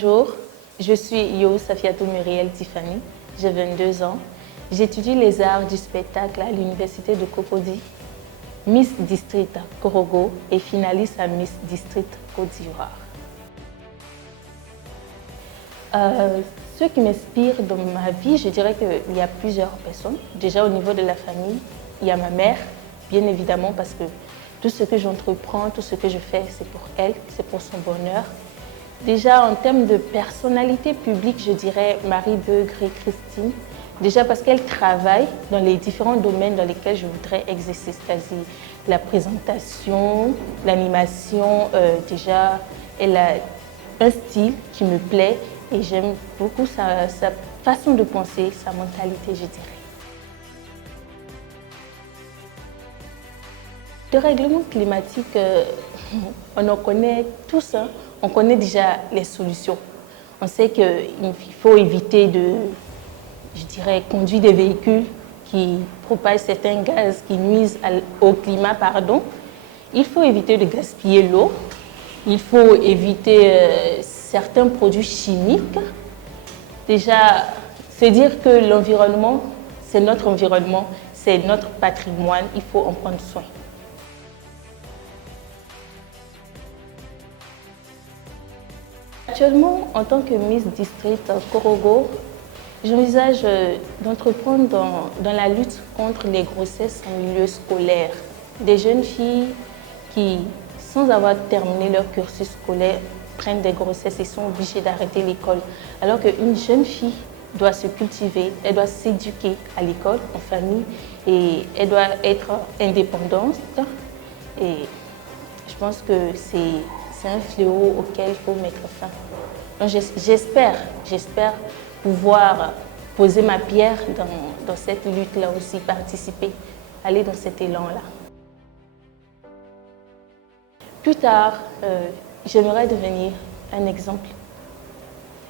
Bonjour, je suis Yo Safiatou Muriel Tiffany, j'ai 22 ans. J'étudie les arts du spectacle à l'université de Cocody, Miss District Korogo et finaliste à Miss District Côte d'Ivoire. Ce qui m'inspire dans ma vie, je dirais qu'il y a plusieurs personnes. Déjà au niveau de la famille, il y a ma mère, bien évidemment, parce que tout ce que j'entreprends, tout ce que je fais, c'est pour elle, c'est pour son bonheur. Déjà en termes de personnalité publique, je dirais Marie Beugre Christine. Déjà parce qu'elle travaille dans les différents domaines dans lesquels je voudrais exercer, c'est-à-dire la présentation, l'animation. Déjà, elle a un style qui me plaît et j'aime beaucoup sa façon de penser, sa mentalité, je dirais. Le règlement climatique, on en connaît tous, hein. On connaît déjà les solutions. On sait qu'il faut éviter de, je dirais, conduire des véhicules qui propagent certains gaz qui nuisent au climat, pardon. Il faut éviter de gaspiller l'eau. Il faut éviter certains produits chimiques. Déjà, c'est dire que l'environnement, c'est notre environnement, c'est notre patrimoine, il faut en prendre soin. Actuellement, en tant que Miss District Korogo, j'envisage d'entreprendre dans la lutte contre les grossesses en milieu scolaire. Des jeunes filles qui, sans avoir terminé leur cursus scolaire, prennent des grossesses et sont obligées d'arrêter l'école. Alors qu'une jeune fille doit se cultiver, elle doit s'éduquer à l'école, en famille, et elle doit être indépendante. Et je pense que c'est un fléau auquel il faut mettre fin. J'espère pouvoir poser ma pierre dans cette lutte-là aussi, participer, aller dans cet élan-là. Plus tard, j'aimerais devenir un exemple.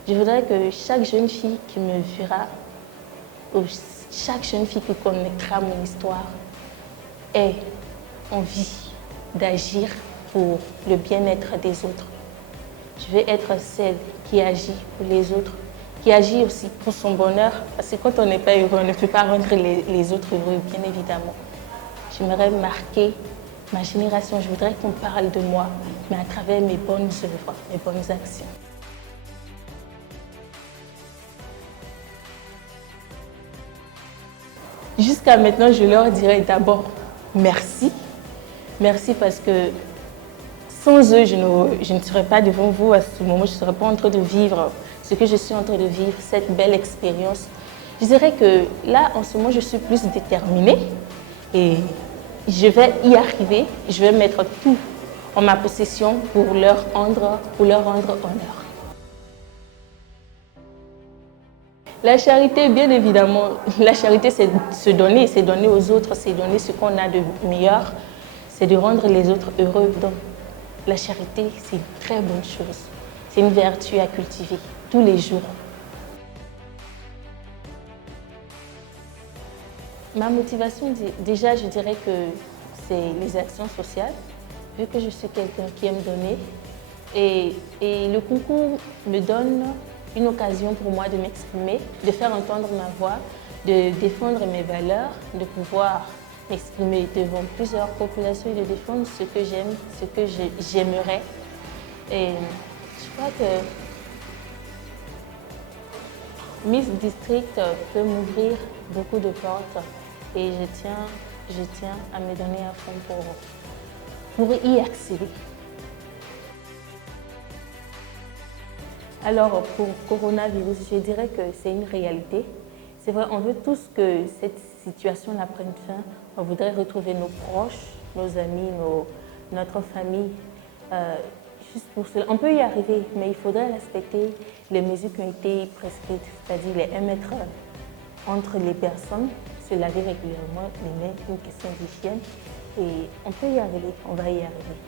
Je voudrais que chaque jeune fille qui me verra, ou chaque jeune fille qui connaîtra mon histoire, ait envie d'agir pour le bien-être des autres. Je vais être celle qui agit pour les autres, qui agit aussi pour son bonheur, parce que quand on n'est pas heureux, on ne peut pas rendre les autres heureux, bien évidemment. J'aimerais marquer ma génération, je voudrais qu'on parle de moi, mais à travers mes bonnes œuvres, mes bonnes actions. Jusqu'à maintenant, je leur dirais d'abord merci. Merci parce que sans eux, je ne serais pas devant vous à ce moment, je ne serais pas en train de vivre ce que je suis en train de vivre, cette belle expérience. Je dirais que là, en ce moment, je suis plus déterminée et je vais y arriver. Je vais mettre tout en ma possession pour leur rendre honneur. La charité, bien évidemment, la charité, c'est se donner, c'est donner aux autres, c'est donner ce qu'on a de meilleur, c'est de rendre les autres heureux. Donc, la charité, c'est une très bonne chose. C'est une vertu à cultiver tous les jours. Ma motivation, déjà, je dirais que c'est les actions sociales, vu que je suis quelqu'un qui aime donner. Et le concours me donne une occasion pour moi de m'exprimer, de faire entendre ma voix, de défendre mes valeurs, de pouvoir m'exprimer devant plusieurs populations et de défendre ce que j'aime, ce que j'aimerais. Et je crois que Miss District peut m'ouvrir beaucoup de portes et je tiens à me donner à fond pour y accéder. Alors, pour coronavirus, je dirais que c'est une réalité. C'est vrai, on veut tous que cette situation-là prenne fin. On voudrait retrouver nos proches, nos amis, notre famille. Juste pour cela, on peut y arriver, mais il faudrait respecter les mesures qui ont été prescrites, c'est-à-dire les 1 mètre entre les personnes, se laver régulièrement les mains, une question d'hygiène. Et on peut y arriver, on va y arriver.